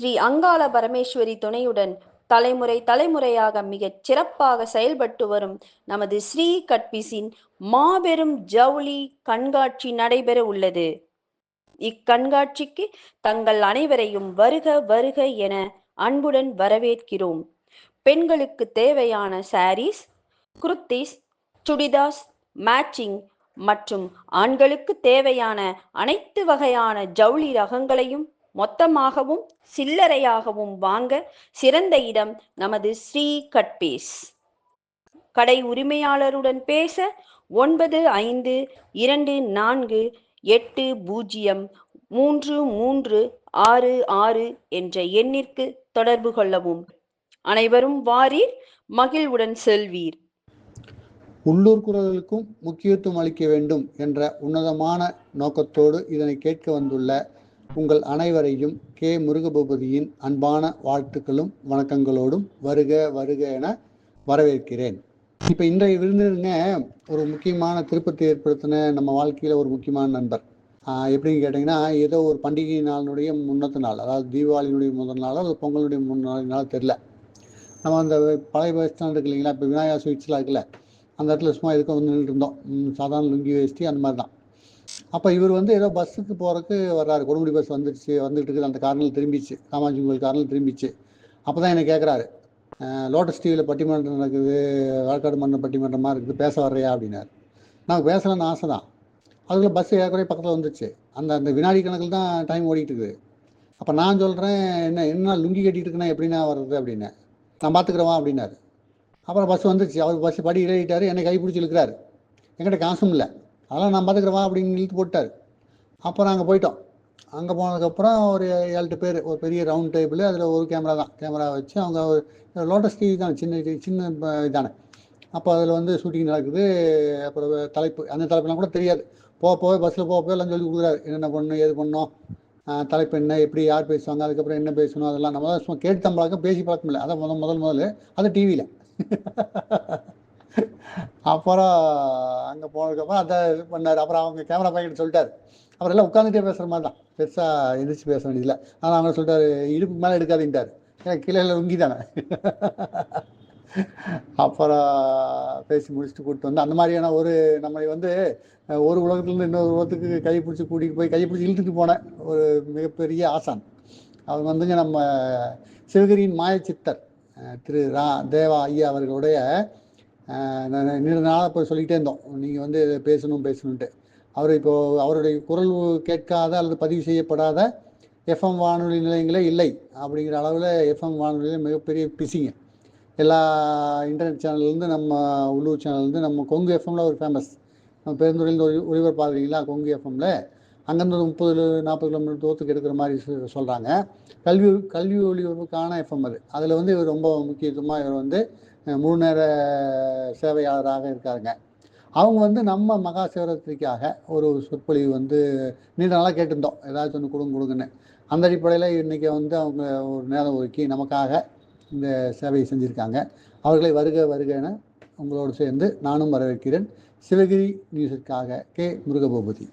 ஸ்ரீ அங்காள பரமேஸ்வரி துணையுடன் தலைமுறை தலைமுறையாக மிகச் சிறப்பாக செயல்பட்டு வரும் நமது ஸ்ரீ கட்பிசின் மாபெரும் ஜவுளி கண்காட்சி நடைபெற உள்ளது. இக்கண்காட்சிக்கு தங்கள் அனைவரையும் வருக வருக என அன்புடன் வரவேற்கிறோம். பெண்களுக்கு தேவையான சாரீஸ் குர்த்திஸ் சுடிதாஸ் மேட்சிங் மற்றும் ஆண்களுக்கு தேவையான அனைத்து வகையான ஜவுளி ரகங்களையும் மொத்தமாகவும் சில்லறையாகவும் வாங்க சிறந்த இடம் நமது ஸ்ரீ கட்பேஸ். கடை உரிமையாளருடன் பேச ஒன்பது ஐந்து இரண்டு நான்கு எட்டு பூஜ்ஜியம் மூன்று மூன்று ஆறு ஆறு என்ற எண்ணிற்கு தொடர்பு கொள்ளவும். அனைவரும் வாரீர் மகிழ்வுடன் செல்வீர். உள்ளூர் குரல்களுக்கும் முக்கியத்துவம் அளிக்க வேண்டும் என்ற உன்னதமான நோக்கத்தோடு இதனை கேட்க வந்துள்ள உங்கள் அனைவரையும் கே. முருகபூபதியின் அன்பான வாழ்த்துக்களும் வணக்கங்களோடும் வருக வருக என வரவேற்கிறேன். இப்போ இன்றைய விருந்தினருங்க ஒரு முக்கியமான திருப்பத்தை ஏற்படுத்தின நம்ம வாழ்க்கையில் ஒரு முக்கியமான நண்பர். எப்படின்னு கேட்டிங்கன்னா ஏதோ ஒரு பண்டிகை நாளினுடைய முன்னத்து நாள் அதாவது தீபாவளியினுடைய முதல் நாளோ அது பொங்கலுடைய முன்னாள் நாளோ தெரில நம்ம அந்த பழைய பஸ் ஸ்டாண்ட் இருக்கு இல்லைங்களா இப்போ விநாயகா ஸ்வீட்ஸ்லாம் இருக்குல்ல அந்த இடத்துல சும்மா எதுக்கும் வந்து நின்றுட்டு இருந்தோம். சாதாரண லுங்கி வேஷ்டி அந்த மாதிரி தான் அப்போ இவர் வந்து ஏதோ பஸ்ஸுக்கு போகிறதுக்கு வர்றாரு. கொடுமுடி பஸ் வந்துடுச்சு வந்துட்டு இருக்குது. அந்த காரணம் திரும்பிச்சு. காமாட்சி கோயில் காரணம் திரும்பிச்சு. அப்போ தான் என்னை கேட்குறாரு லோட்டஸ் டிவியில் பட்டிமன்றம் நடக்குது. வழக்காடு மன்ன பட்டிமன்றமாக இருக்குது. பேச வர்றையா? அப்படின்னாரு. நான் பேசலாம்னு ஆசை தான் அதுக்குள்ள பஸ் ஏற்கனவே பக்கத்தில் வந்துச்சு அந்த அந்த வினாடி கணக்கில் தான் டைம் ஓடிட்டு இருக்குது. அப்போ நான் சொல்கிறேன் என்ன என்ன லுங்கி கட்டிட்டு இருக்குன்னா எப்படிண்ணா வர்றது? அப்படின்னு. நான் பார்த்துக்கிறவா அப்படின்னாரு. அப்புறம் பஸ் வந்துச்சு அவர் பஸ் படி ஏறிட்டாரு. என்னை கை பிடிச்சி இழுக்கிறாரு. என்கிட்ட காசும் இல்லை. அதெல்லாம் நான் பார்த்துக்கிறவா அப்படின்னு இழுத்து போட்டார் அப்புறம் அங்கே போயிட்டோம். அங்கே போனதுக்கப்புறம் ஒரு ஏழு எட்டு பேர் ஒரு பெரிய ரவுண்ட் டேபிள் அதில் ஒரு கேமரா தான். கேமரா வச்சு அவங்க ஒரு லோட்டஸ் டிவி தான் சின்ன சின்ன இதானே. அப்போ அதில் வந்து ஷூட்டிங் நடக்குது. அப்புறம் தலைப்பு அந்த தலைப்புலாம் கூட தெரியாது. போக போக பஸ்ஸில் போக போக எல்லாம் சொல்லி கொடுக்குறாரு. என்னென்ன பண்ணணும் ஏது பண்ணணும் தலைப்பு என்ன எப்படி யார் பேசுவாங்க அதுக்கப்புறம் என்ன பேசணும் அதெல்லாம் நம்ம தான் சும்மா கேட்டு தான் பழக்கம் பேசி பழக்கம் இல்லை. அதான் முதல் முதல். முதல்ல அது டிவியில் அப்புறம் அங்கே போனதுக்கப்புறம் அதை இது பண்ணார். அப்புறம் அவங்க கேமரா பையன் சொல்லிட்டார். அப்புறம் எல்லாம் உட்காந்துட்டே பேசுகிற மாதிரி தான். பெருசாக எந்திரிச்சு பேச வேண்டியதில்லை. ஆனால் அவங்க சொல்லிட்டாரு இடுப்பு மேலே எடுக்காதீன்ட்டார் ஏன்னா கீழே உங்கி தானே. அப்புறம் பேசி முடிச்சுட்டு கூப்பிட்டு வந்து அந்த மாதிரியான ஒரு நம்மளை வந்து ஒரு உலகத்துலேருந்து இன்னொரு உலகத்துக்கு கை பிடிச்சி கூட்டிகிட்டு போய் கை பிடிச்சி இழுத்துட்டு போனேன் ஒரு மிகப்பெரிய ஆசான். அவங்க வந்துங்க நம்ம சிவகிரியின் மாயச்சித்தர் திரு ரா தேவா ஐயா அவர்களுடைய நீண்ட நாளாக இப்போ சொல்லிக்கிட்டே இருந்தோம். நீங்கள் வந்து பேசணும் பேசணுன்ட்டு அவர் இப்போது அவருடைய குரல் கேட்காத அல்லது பதிவு செய்யப்படாத எஃப்எம் வானொலி நிலையங்களே இல்லை அப்படிங்கிற அளவில் எஃப்எம் வானொலியில் மிகப்பெரிய பிசிங்க. எல்லா இன்டர்நெட் சேனல்லேருந்து நம்ம உள்ளூர் சேனல்லேருந்து நம்ம கொங்கு எஃப்எம்ல ஒரு ஃபேமஸ் நம்ம பெருந்துறையிலேருந்து ஒரு ஒளிபரப்பாகிறீங்களா கொங்கு எஃப்எம்ல அங்கேருந்து ஒரு முப்பது நாற்பது கிலோமீட்டர் தூரத்துக்கு எடுக்கிற மாதிரி சொல்கிறாங்க கல்வி கல்வி ஒளிபரப்புக்கான எஃப்எம் அது. அதில் வந்து இவர் ரொம்ப முக்கியத்துவமாக இவர் வந்து முழு நேர சேவையாளராக இருக்காருங்க. அவங்க வந்து நம்ம மகா சிவராத்திரிக்காக ஒரு சொற்பொழிவு வந்து நீண்ட நாளாக கேட்டிருந்தோம். ஏதாச்சும் ஒன்று கொடுங்க கொடுங்கன்னு. அந்த அடிப்படையில் இன்றைக்கி வந்து அவங்க ஒரு நேரம் ஒதுக்கி நமக்காக இந்த சேவையை செஞ்சுருக்காங்க. அவர்களை வருக வருக என உங்களோடு சேர்ந்து நானும் வரவேற்கிறேன். சிவகிரி நியூஸிற்காக கே. முருகபூபதி.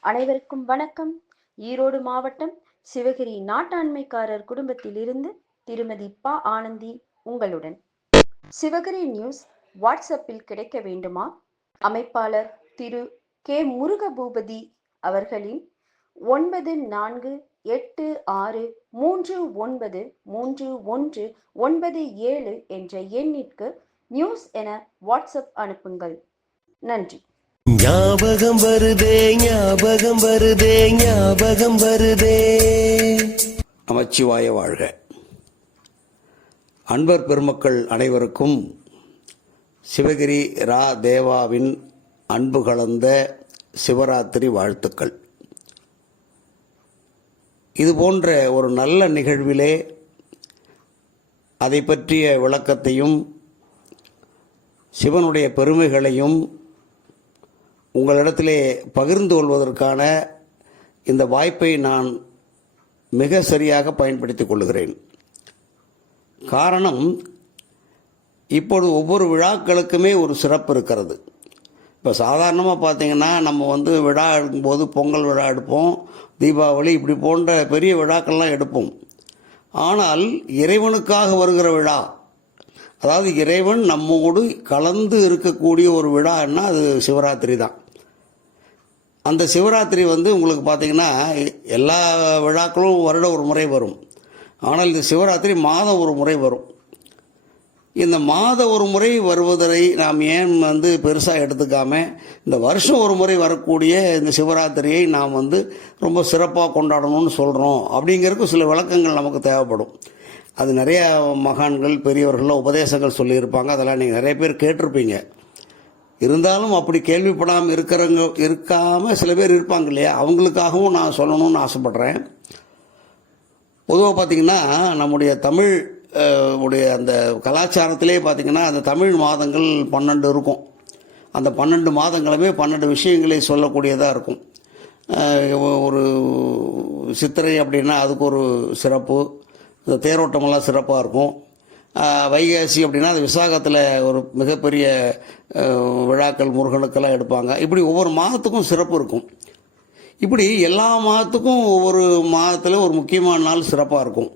அனைவருக்கும் வணக்கம். ஈரோடு மாவட்டம் சிவகிரி நாட்டாண்மைக்காரர் குடும்பத்திலிருந்து திருமதி பா. ஆனந்தி உங்களுடன். சிவகிரி நியூஸ் வாட்ஸ்அப்பில் கிடைக்க வேண்டுமா? அமைப்பாளர் திரு. கே. முருகபூபதி அவர்களின் ஒன்பது நான்கு எட்டு ஆறு மூன்று ஒன்பது மூன்று ஒன்று ஒன்பது ஏழு என்ற எண்ணிற்கு நியூஸ் என வாட்ஸ்அப் அனுப்புங்கள். நன்றி. ஞாபகம் வருதே ஞாபகம் வருதே ஞாபகம் வருதே. நமச்சிவாய வாழ்க. அன்பர் பெருமக்கள் அனைவருக்கும் சிவகிரி ரா தேவாவின் அன்பு கலந்த சிவராத்திரி வாழ்த்துக்கள். இது போன்ற ஒரு நல்ல நிகழ்விலே அதை பற்றிய விளக்கத்தையும் சிவனுடைய பெருமைகளையும் உங்களிடத்திலே பகிர்ந்து கொள்வதற்கான இந்த வாய்ப்பை நான் மிக சரியாக பயன்படுத்திக் கொள்கிறேன். காரணம் இப்போது ஒவ்வொரு விழாக்களுக்குமே ஒரு சிறப்பு இருக்கிறது. இப்போ சாதாரணமாக பார்த்தீங்கன்னா நம்ம வந்து விழா எடுக்கும்போது பொங்கல் விழா எடுப்போம் தீபாவளி இப்படி போன்ற பெரிய விழாக்கள்லாம் எடுப்போம். ஆனால் இறைவனுக்காக வருகிற விழா அதாவது இறைவன் நம்மோடு கலந்து இருக்கக்கூடிய ஒரு விழான்னா அது சிவராத்திரி தான். அந்த சிவராத்திரி வந்து உங்களுக்கு பார்த்தீங்கன்னா எல்லா விழாக்களும் வருடம் ஒரு முறை வரும். ஆனால் இந்த சிவராத்திரி மாதம் ஒரு முறை வரும். இந்த மாத ஒரு முறை வருவதை நாம் ஏன் வந்து பெருசாக எடுத்துக்காம இந்த வருஷம் ஒரு முறை வரக்கூடிய இந்த சிவராத்திரியை நாம் வந்து ரொம்ப சிறப்பாக கொண்டாடணும்னு சொல்கிறோம் அப்படிங்கிறதுக்கு சில விளக்கங்கள் நமக்கு தேவைப்படும். அது நிறையா மகான்கள் பெரியவர்கள் உபதேசங்கள் சொல்லியிருப்பாங்க. அதெல்லாம் நீங்கள் நிறைய பேர் கேட்டிருப்பீங்க. இருந்தாலும் அப்படி கேள்விப்படாமல் இருக்கிறவங்க இருக்காமல் சில பேர் இருப்பாங்க இல்லையா? அவங்களுக்காகவும் நான் சொல்லணும்னு ஆசைப்பட்றேன். பொதுவாக பார்த்திங்கன்னா நம்முடைய தமிழ் உடைய அந்த கலாச்சாரத்திலே பார்த்தீங்கன்னா அந்த தமிழ் மாதங்கள் பன்னெண்டு இருக்கும். அந்த பன்னெண்டு மாதங்களுமே பன்னெண்டு விஷயங்களை சொல்லக்கூடியதாக இருக்கும். ஒரு சித்திரை அப்படின்னா அதுக்கு ஒரு சிறப்பு. இந்த தேரோட்டமெல்லாம் சிறப்பாக இருக்கும். வைகாசி அப்படின்னா அது விசாகத்தில் ஒரு மிகப்பெரிய விழாக்கள் முருகனுக்கெல்லாம் எடுப்பாங்க. இப்படி ஒவ்வொரு மாதத்துக்கும் சிறப்பு இருக்கும். இப்படி எல்லா மாதத்துக்கும் ஒவ்வொரு மாதத்தில் ஒரு முக்கியமான நாள் சிறப்பாக இருக்கும்.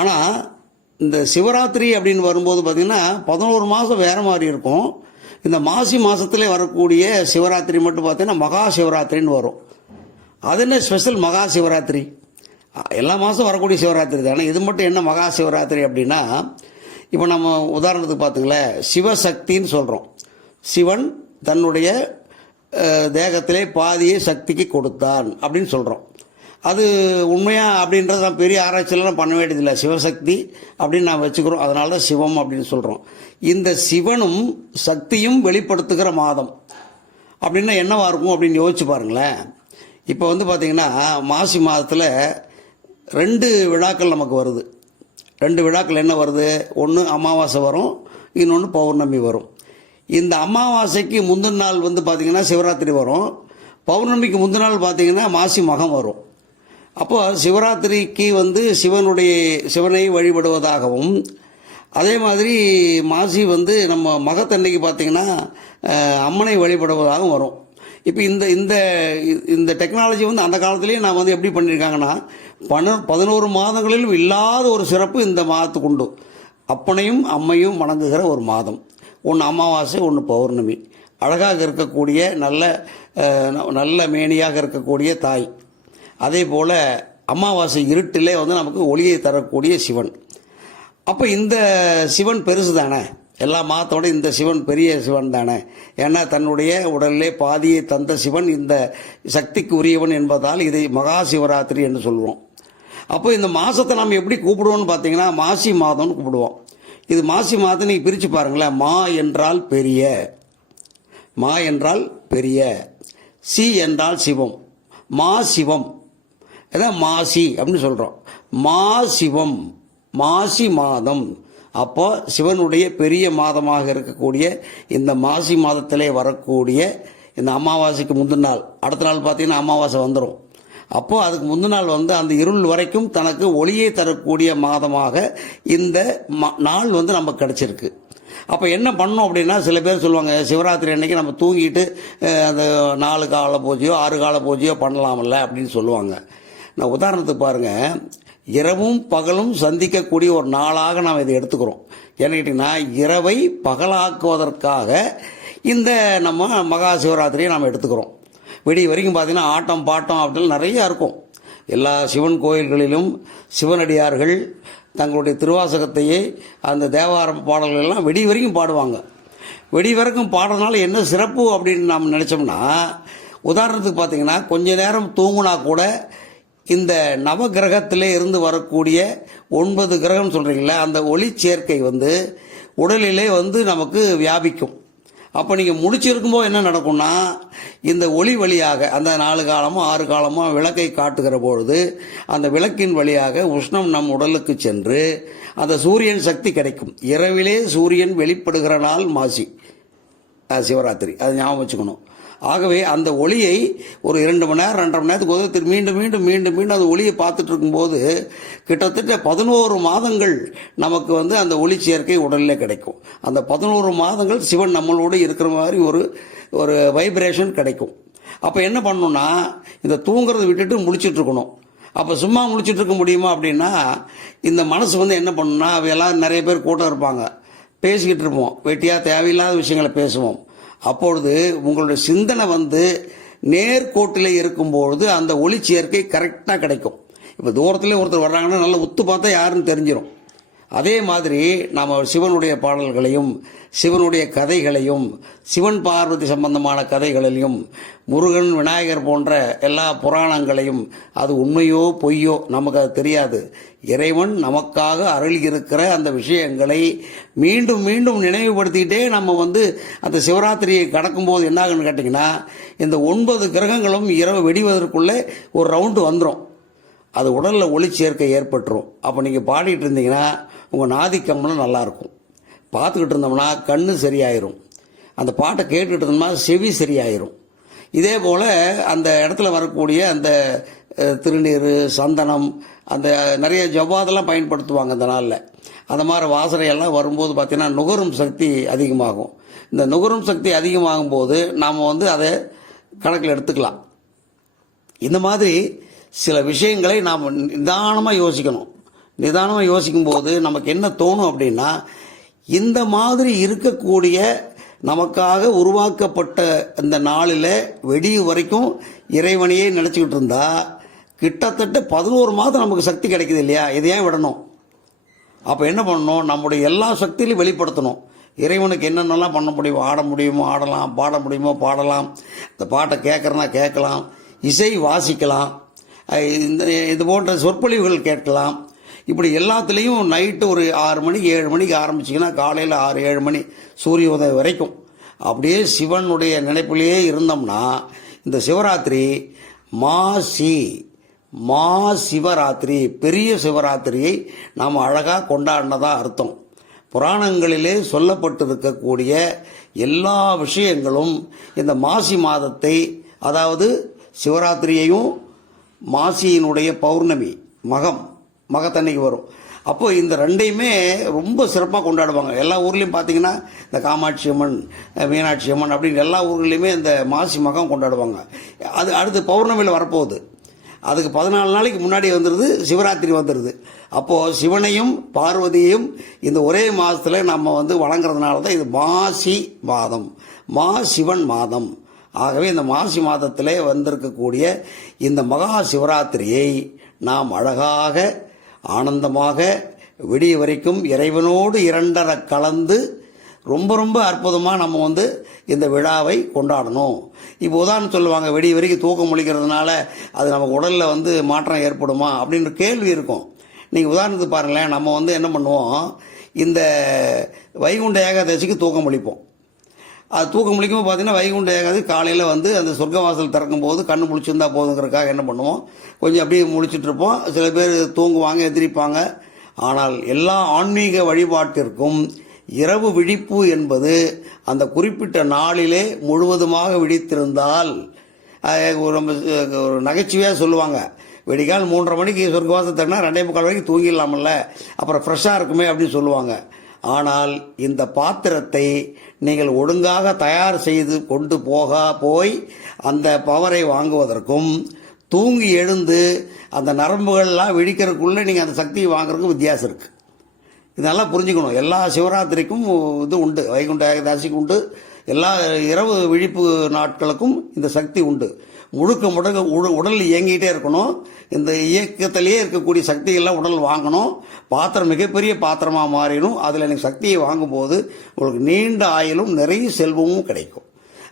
ஆனால் இந்த சிவராத்திரி அப்படின்னு வரும்போது பார்த்திங்கன்னா பதினோரு மாதம் வேறு மாதிரி இருக்கும். இந்த மாசி மாதத்துலேயே வரக்கூடிய சிவராத்திரி மட்டும் பார்த்தீங்கன்னா மகா சிவராத்திரின்னு வரும். அது என்ன ஸ்பெஷல் மகா சிவராத்திரி? எல்லா மாதம் வரக்கூடிய சிவராத்திரி தானே. இது மட்டும் என்ன மகா சிவராத்திரி அப்படின்னா இப்போ நம்ம உதாரணத்துக்கு பார்த்துங்களேன் சிவசக்தின்னு சொல்கிறோம் சிவன் தன்னுடைய தேகத்திலே பாதியை சக்திக்கு கொடுத்தான் அப்படின்னு சொல்கிறோம் அது உண்மையா அப்படின்றத நான் பெரிய ஆராய்ச்சியெல்லாம் பண்ண வேண்டியதில்லை. சிவசக்தி அப்படின்னு நான் வச்சுக்கிறோம். அதனால தான் சிவம் அப்படின்னு சொல்கிறோம் இந்த சிவனும் சக்தியும் வெளிப்படுத்துகிற மாதம். அப்படின்னா என்னவா இருக்கும் அப்படின்னு யோசிச்சு பாருங்களேன். இப்போ வந்து பார்த்தீங்கன்னா மாசி மாதத்தில் ரெண்டு விழாக்கள் நமக்கு வருது. ரெண்டு விழாக்கள் என்ன வருது? ஒன்று அமாவாசை வரும் இன்னொன்று பௌர்ணமி வரும். இந்த அமாவாசைக்கு முந்தின நாள் வந்து பார்த்தீங்கன்னா சிவராத்திரி வரும். பௌர்ணமிக்கு முந்தின நாள் பார்த்தீங்கன்னா மாசி மகம் வரும். அப்போ சிவராத்திரிக்கு வந்து சிவனுடைய சிவனை வழிபடுவதாகவும் அதே மாதிரி மாசி வந்து நம்ம மகத்தன்னைக்கு பார்த்தீங்கன்னா அம்மனை வழிபடுவதாகவும் வரும். இப்போ இந்த இந்த இந்த டெக்னாலஜி வந்து அந்த காலத்துலேயே நான் வந்து எப்படி பண்ணியிருக்காங்கன்னா பன பதினோரு மாதங்களிலும் இல்லாத ஒரு சிறப்பு இந்த மாதத்துக்கு உண்டு. அப்பனையும் அம்மையும் வணங்குகிற ஒரு மாதம். ஒன்று அமாவாசை ஒன்று பௌர்ணமி. அழகாக இருக்கக்கூடிய நல்ல நல்ல மேனியாக இருக்கக்கூடிய தாய். அதே போல் அமாவாசை இருட்டிலே வந்து நமக்கு ஒளியை தரக்கூடிய சிவன். அப்போ இந்த சிவன் பெருசு தானே? எல்லா மாதத்தோட இந்த சிவன் பெரிய சிவன் தானே? ஏன்னா தன்னுடைய உடலிலே பாதியை தந்த சிவன் இந்த சக்திக்கு உரியவன் என்பதால் இதை மகா சிவராத்திரி என்று சொல்லுவோம் அப்போ இந்த மாதத்தை நம்ம எப்படி கூப்பிடுவோம்னு பார்த்தீங்கன்னா மாசி மாதம்னு கூப்பிடுவோம். இது மாசி மாதம் நீங்கள் பிரித்து பாருங்களேன். மா என்றால் பெரிய. மா என்றால் பெரிய. சி என்றால் சிவம். மா சிவம். அதான் மாசி அப்படின்னு சொல்கிறோம் மா சிவம். மாசி மாதம். அப்போ சிவனுடைய பெரிய மாதமாக இருக்கக்கூடிய இந்த மாசி மாதத்திலே வரக்கூடிய இந்த அமாவாசைக்கு முந்தின நாள் அடுத்த நாள் பார்த்தீங்கன்னா அமாவாசை வந்துடும் அப்போ அதுக்கு முந்தின நாள் வந்து அந்த இருள் வரைக்கும் தனக்கு ஒளியை தரக்கூடிய மாதமாக இந்த ம- நாள் வந்து நமக்கு கிடைச்சிருக்கு. அப்போ என்ன பண்ணோம் அப்படின்னா சில பேர் சொல்லுவாங்க சிவராத்திரி அன்னைக்கு நம்ம தூங்கிட்டு அந்த நாலு கால பூஜையோ ஆறு கால பூஜையோ பண்ணலாம்ல அப்படின்னு சொல்லுவாங்க. நான் உதாரணத்துக்கு பாருங்க இரவும் பகலும் சந்திக்கக்கூடிய ஒரு நாளாக நாம் இதை எடுத்துக்கிறோம். ஏன்னு கேட்டிங்கன்னா இரவை பகலாக்குவதற்காக இந்த நம்ம மகா சிவராத்திரியை நாம் எடுத்துக்கிறோம். விடிய வரைக்கும் பார்த்தீங்கன்னா ஆட்டம் பாட்டம் அப்படின்னு நிறையா இருக்கும். எல்லா சிவன் கோயில்களிலும் சிவனடியார்கள் தங்களுடைய திருவாசகத்தையே அந்த தேவாரம் பாடல்கள் எல்லாம் வெடி வரைக்கும் பாடுவாங்க. வெடி வரைக்கும் பாடுறதுனால என்ன சிறப்பு அப்படின்னு நாம் நினச்சோம்னா உதாரணத்துக்கு பார்த்தீங்கன்னா கொஞ்ச நேரம் தூங்குனா கூட இந்த நவ கிரகத்திலே இருந்து வரக்கூடிய ஒன்பது கிரகம் சொல்கிறீங்களா அந்த ஒளி சேர்க்கை வந்து உடலிலே வந்து நமக்கு வியாபிக்கும். அப்போ நீங்கள் முடிச்சிருக்கும்போது என்ன நடக்கும்னா இந்த ஒளி வழியாக அந்த நாலு காலமோ ஆறு காலமோ விளக்கை காட்டுகிற பொழுது அந்த விளக்கின் வழியாக உஷ்ணம் நம் உடலுக்கு சென்று அந்த சூரியன் சக்தி கிடைக்கும். இரவிலே சூரியன் வெளிப்படுகிற நாள் மாசி. சிவராத்திரி. அது ஞாபகம் வச்சுக்கணும். ஆகவே அந்த ஒளியை ஒரு இரண்டு மணி நேரம் ரெண்டரை மணி நேரத்துக்கு ஒரு மீண்டும் மீண்டும் மீண்டும் மீண்டும் அந்த ஒளியை பார்த்துட்டு இருக்கும்போது கிட்டத்தட்ட பதினோரு மாதங்கள் நமக்கு வந்து அந்த ஒளி சேர்க்கை உடலில் கிடைக்கும். அந்த பதினோரு மாதங்கள் சிவன் நம்மளோட இருக்கிற மாதிரி ஒரு ஒரு வைப்ரேஷன் கிடைக்கும். அப்போ என்ன பண்ணணும்னா இந்த தூங்குறதை விட்டுட்டு முடிச்சிட்ருக்கணும் அப்போ சும்மா முடிச்சுட்டு இருக்க முடியுமா அப்படின்னா இந்த மனசு வந்து என்ன பண்ணுன்னா எல்லாம் நிறைய பேர் கூட்டம் இருப்பாங்க. பேசிக்கிட்டு இருப்போம். வெட்டியாக தேவையில்லாத விஷயங்களை பேசுவோம். அப்பொழுது உங்களுடைய சிந்தனை வந்து நேர்கோட்டில் இருக்கும்பொழுது அந்த ஒளி சேர்க்கை கரெக்டாக கிடைக்கும். இப்போ தூரத்துலேயே ஒருத்தர் வர்றாங்கன்னா நல்லா உத்து பார்த்தா யாருன்னு தெரிஞ்சிடும் அதே மாதிரி நாம் சிவனுடைய பாடல்களையும் சிவனுடைய கதைகளையும் சிவன் பார்வதி சம்பந்தமான கதைகளையும் முருகன் விநாயகர் போன்ற எல்லா புராணங்களையும் அது உண்மையோ பொய்யோ நமக்கு அது தெரியாது. இறைவன் நமக்காக அருளியிருக்கிற அந்த விஷயங்களை மீண்டும் மீண்டும் நினைவுபடுத்திக்கிட்டே நம்ம வந்து அந்த சிவராத்திரியை கடக்கும்போது என்னாகன்னு கேட்டிங்கன்னா இந்த ஒன்பது கிரகங்களும் இரவு வெடிவதற்குள்ளே ஒரு ரவுண்டு வந்துடும் அது உடலில் ஒளிச்சேர்க்கை ஏற்பட்டுரும். அப்போ நீங்கள் பாடிட்டு இருந்தீங்கன்னா உங்கள் நாதி நாதிக்கம்லாம் நல்லாயிருக்கும் பார்த்துக்கிட்டு இருந்தோம்னா கண் சரியாயிரும். அந்த பாட்டை கேட்டுக்கிட்டு இருந்தோம்னா செவி சரியாயிரும். இதே போல் அந்த இடத்துல வரக்கூடிய அந்த திருநீர் சந்தனம் அந்த நிறைய ஜவ்வாதெல்லாம் பயன்படுத்துவாங்க அந்த நாளில். அந்த மாதிரி வாசனையெல்லாம் வரும்போது பார்த்திங்கன்னா நுகரும் சக்தி அதிகமாகும். இந்த நுகரும் சக்தி அதிகமாகும் போது நாம் வந்து அதை கணக்கில் எடுத்துக்கலாம். இந்த மாதிரி சில விஷயங்களை நாம் நிதானமாக யோசிக்கணும். நிதானமாக யோசிக்கும்போது நமக்கு என்ன தோணும் அப்படின்னா இந்த மாதிரி இருக்கக்கூடிய நமக்காக உருவாக்கப்பட்ட இந்த நாளில் வெடிய வரைக்கும் இறைவனையே நினச்சிக்கிட்டு இருந்தா கிட்டத்தட்ட பதினோரு மாதம் நமக்கு சக்தி கிடைக்குது இல்லையா? இதை ஏன் விடணும்? அப்போ என்ன பண்ணணும்? நம்முடைய எல்லா சக்தியிலையும் வெளிப்படுத்தணும். இறைவனுக்கு என்னென்னலாம் பண்ண முடியும் ஆட முடியுமோ ஆடலாம் பாட முடியுமோ பாடலாம். இந்த பாட்டை கேட்குறனா கேட்கலாம். இசை வாசிக்கலாம். இந்த இது போன்ற சொற்பொழிவுகள் கேட்கலாம். இப்படி எல்லாத்துலேயும் நைட்டு ஒரு ஆறு மணிக்கு ஏழு மணிக்கு ஆரம்பிச்சிங்கன்னா காலையில் ஆறு ஏழு மணி சூரிய உதயம் வரைக்கும். அப்படியே சிவனுடைய நினைப்பிலேயே இருந்தோம்னா இந்த சிவராத்திரி மாசி மா சிவராத்திரி பெரிய சிவராத்திரியை நாம் அழகாக கொண்டாடினதாக அர்த்தம். புராணங்களிலே சொல்லப்பட்டிருக்கக்கூடிய எல்லா விஷயங்களும் இந்த மாசி மாதத்தை அதாவது சிவராத்திரியையும் மாசியினுடைய பௌர்ணமி மகம் மகத்தன்னைக்கு வரும். அப்போ இந்த ரெண்டையுமே ரொம்ப சிறப்பாக கொண்டாடுவாங்க. எல்லா ஊர்லேயும் பார்த்தீங்கன்னா இந்த காமாட்சி அம்மன் மீனாட்சி அம்மன் அப்படின்னு எல்லா ஊர்லேயுமே இந்த மாசி மகம் கொண்டாடுவாங்க. அது அடுத்து பௌர்ணமியில் வரப்போகுது. அதுக்கு பதினாலு நாளைக்கு முன்னாடி வந்துடுது சிவராத்திரி வந்துடுது அப்போது சிவனையும் பார்வதியையும் இந்த ஒரே மாதத்தில் நம்ம வந்து வணங்குறதுனால தான் இது மாசி மாதம் மா சிவன் மாதம். ஆகவே இந்த மாசி மாதத்திலே வந்திருக்கக்கூடிய இந்த மகா சிவராத்திரியை நாம் அழகாக ஆனந்தமாக விடிய வரைக்கும் இறைவனோடு இரண்டரை கலந்து ரொம்ப ரொம்ப அற்புதமாக நம்ம வந்து இந்த விழாவை கொண்டாடணும். இப்போ உதாரணம் சொல்லுவாங்க வெடி வரைக்கும் தூக்கம் முழிக்கிறதுனால அது நமக்கு உடலில் வந்து மாற்றம் ஏற்படுமா அப்படின்ற கேள்வி இருக்கும். நீங்கள் உதாரணத்துக்கு பாருங்களேன் நம்ம வந்து என்ன பண்ணுவோம் இந்த வைகுண்ட ஏகாதசிக்கு தூக்கம் முழிப்போம் அது தூக்கம் முழிக்கும் பார்த்தீங்கன்னா வைகுண்ட ஏகாதி காலையில் வந்து அந்த சொர்க்கவாசல் திறக்கும் போது கண்ணு முழிச்சிருந்தா போதுங்கிறக்காக என்ன பண்ணுவோம்? கொஞ்சம் அப்படியே முழிச்சிட்டு இருப்போம். சில பேர் தூங்குவாங்க எந்திரிப்பாங்க. ஆனால் எல்லா ஆன்மீக வழிபாட்டிற்கும் இரவு விழிப்பு என்பது அந்த குறிப்பிட்ட நாளிலே முழுவதுமாக விழித்திருந்தால் ரொம்ப ஒரு ஒரு நகைச்சுவையாக சொல்லுவாங்க. வெடிக்கால் மூன்றரை மணிக்கு சொர்க்கவாசல் திறனா ரெண்டே முக்கால் வரைக்கும் தூங்கிடலாம்ல. அப்புறம் ஃப்ரெஷ்ஷாக இருக்குமே அப்படின்னு சொல்லுவாங்க. ஆனால் இந்த பாத்திரத்தை நீங்கள் ஒழுங்காக தயார் செய்து கொண்டு போக போய் அந்த பவரை வாங்குவதற்கும் தூங்கி எழுந்து அந்த நரம்புகள்லாம் விழிக்கிறதுக்குள்ளே நீங்கள் அந்த சக்தியை வாங்குறதுக்கும் வித்தியாசம் இருக்குது இதெல்லாம் புரிஞ்சுக்கணும். எல்லா சிவராத்திரிக்கும் இது உண்டு. வைகுண்ட ஏகாதசிக்கு உண்டு. எல்லா இரவு விழிப்பு நாட்களுக்கும் இந்த சக்தி உண்டு. முழுக்க முழுக்க உடல் இயங்கிட்டே இருக்கணும். இந்த இயக்கத்திலேயே இருக்கக்கூடிய சக்தியெல்லாம் உடல் வாங்கணும். பாத்திரம் மிகப்பெரிய பாத்திரமாக மாறிடும். அதில் எனக்கு சக்தியை வாங்கும்போது உங்களுக்கு நீண்ட ஆயிலும் நிறைய செல்வமும் கிடைக்கும்.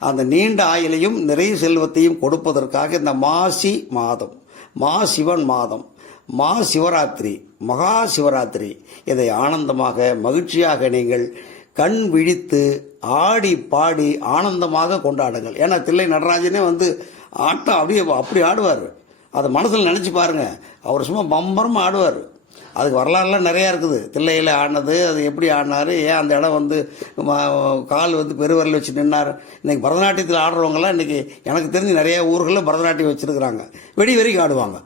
அந்த நீண்ட ஆயிலையும் நிறைய செல்வத்தையும் கொடுப்பதற்காக இந்த மாசி மாதம் மா சிவன் மாதம் மா சிவராத்திரி மகா சிவராத்திரி இதை ஆனந்தமாக மகிழ்ச்சியாக நீங்கள் கண் விழித்து ஆடி பாடி ஆனந்தமாக கொண்டாடுங்கள். ஏன்னா தில்லை நடராஜனே வந்து ஆட்டம் அப்படியே அப்படி ஆடுவார். அதை மனசில் நினச்சி பாருங்கள் அவர் சும்மா பம்பரமாக ஆடுவார். அதுக்கு வரலாறுலாம் நிறையா இருக்குது. தில்லையில் ஆடினது அது எப்படி ஆடினார் ஏன் அந்த இடம் வந்து கால் வந்து பெருவரில் வச்சு நின்னார். இன்றைக்கி பரதநாட்டியத்தில் ஆடுறவங்கலாம் இன்றைக்கி எனக்கு தெரிஞ்சு நிறைய ஊர்களில் பரதநாட்டியம் வச்சுருக்குறாங்க. வெடி வரைக்கும் ஆடுவாங்க.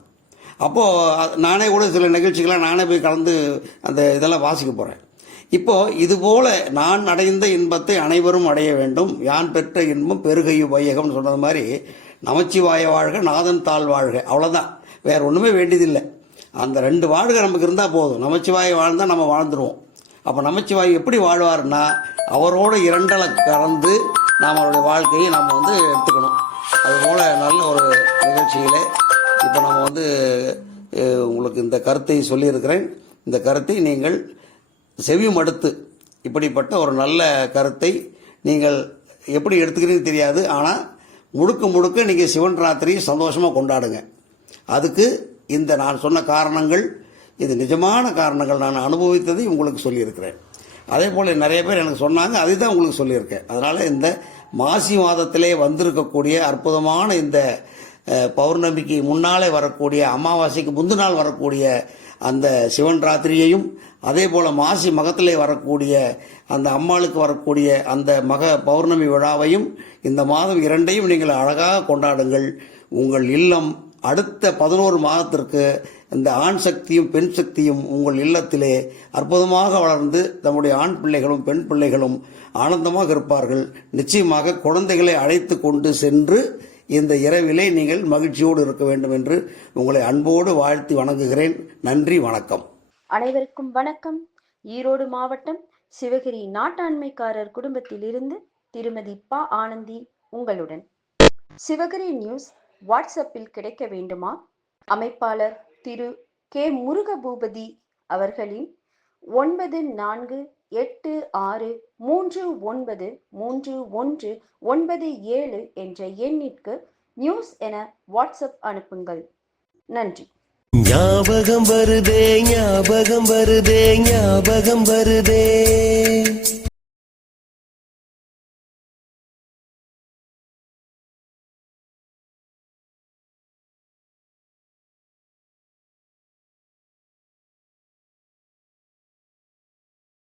அப்போது நானே கூட சில நிகழ்ச்சிகள்லாம் நானே போய் கலந்து அந்த இதெல்லாம் வாசிக்க போகிறேன் இப்போ இதுபோல நான் அடைந்த இன்பத்தை அனைவரும் அடைய வேண்டும். யான் பெற்ற இன்பம் பெருகையு வையகம்னு சொன்னது மாதிரி நமச்சிவாய வாழ்க நாதன் தாழ் வாழ்க. அவ்வளோதான் வேற ஒன்றுமே வேண்டியதில்லை. அந்த ரெண்டு வாழ்க நமக்கு இருந்தால் போதும். நமச்சிவாய வாழ்ந்தால் நம்ம வாழ்ந்துருவோம். அப்போ நமச்சிவாய் எப்படி வாழ்வார்னா அவரோட இரண்டலை கலந்து நாம் அவருடைய வாழ்க்கையை நம்ம வந்து எடுத்துக்கணும். அதுபோல் நல்ல ஒரு நிகழ்ச்சியில் இப்போ நம்ம வந்து உங்களுக்கு இந்த கருத்தை சொல்லியிருக்கிறேன். இந்த கருத்தை நீங்கள் செவி மடுத்து இப்படிப்பட்ட ஒரு நல்ல கருத்தை நீங்கள் எப்படி எடுத்துக்கிறீங்கன்னு தெரியாது. ஆனால் முழுக்க முழுக்க நீங்கள் சிவன் ராத்திரியை சந்தோஷமாக கொண்டாடுங்க. அதுக்கு இந்த நான் சொன்ன காரணங்கள் இது நிஜமான காரணங்கள் நான் அனுபவித்ததை உங்களுக்கு சொல்லியிருக்கிறேன். அதே போல் நிறைய பேர் எனக்கு சொன்னாங்க அதை தான் உங்களுக்கு சொல்லியிருக்கேன். அதனால் இந்த மாசி மாதத்திலே வந்திருக்கக்கூடிய அற்புதமான இந்த பௌர்ணமிக்கு முன்னாலே வரக்கூடிய அமாவாசைக்கு முந்தின நாள் வரக்கூடிய அந்த சிவன் ராத்திரியையும் அதே போல் மாசி மகத்திலே வரக்கூடிய அந்த அம்மாளுக்கு வரக்கூடிய அந்த மக பௌர்ணமி விழாவையும் இந்த மாதம் இரண்டையும் நீங்கள் அழகாக கொண்டாடுங்கள். உங்கள் இல்லம் அடுத்த பதினோரு மாதத்திற்கு இந்த ஆண் சக்தியும் பெண் சக்தியும் உங்கள் இல்லத்திலே அற்புதமாக வளர்ந்து தம்முடைய ஆண் பிள்ளைகளும் பெண் பிள்ளைகளும் ஆனந்தமாக இருப்பார்கள். நிச்சயமாக குழந்தைகளை அழைத்து கொண்டு சென்று இந்த இரவிலே நீங்கள் மகிழ்ச்சியோடு இருக்க வேண்டும் என்று உங்களை அன்போடு வாழ்த்தி வணங்குகிறேன். நன்றி வணக்கம். அனைவருக்கும் வணக்கம். ஈரோடு மாவட்டம் சிவகிரி நாட்டாண்மைக்காரர் குடும்பத்திலிருந்து திருமதி பா ஆனந்தி உங்களுடன். சிவகிரி நியூஸ் வாட்ஸ்அப்பில் கிடைக்க வேண்டுமா? அமைப்பாளர் திரு கே முருகபூபதி அவர்களின் ஒன்பது நான்கு எட்டு ஆறு மூன்று ஒன்பது மூன்று ஒன்று ஒன்பது ஏழு என்ற எண்ணிற்கு நியூஸ் என வாட்ஸ்அப் அனுப்புங்கள். நன்றி. ஞாபகம் வருதே ஞாபகம் வருதே ஞாபகம் வருதே.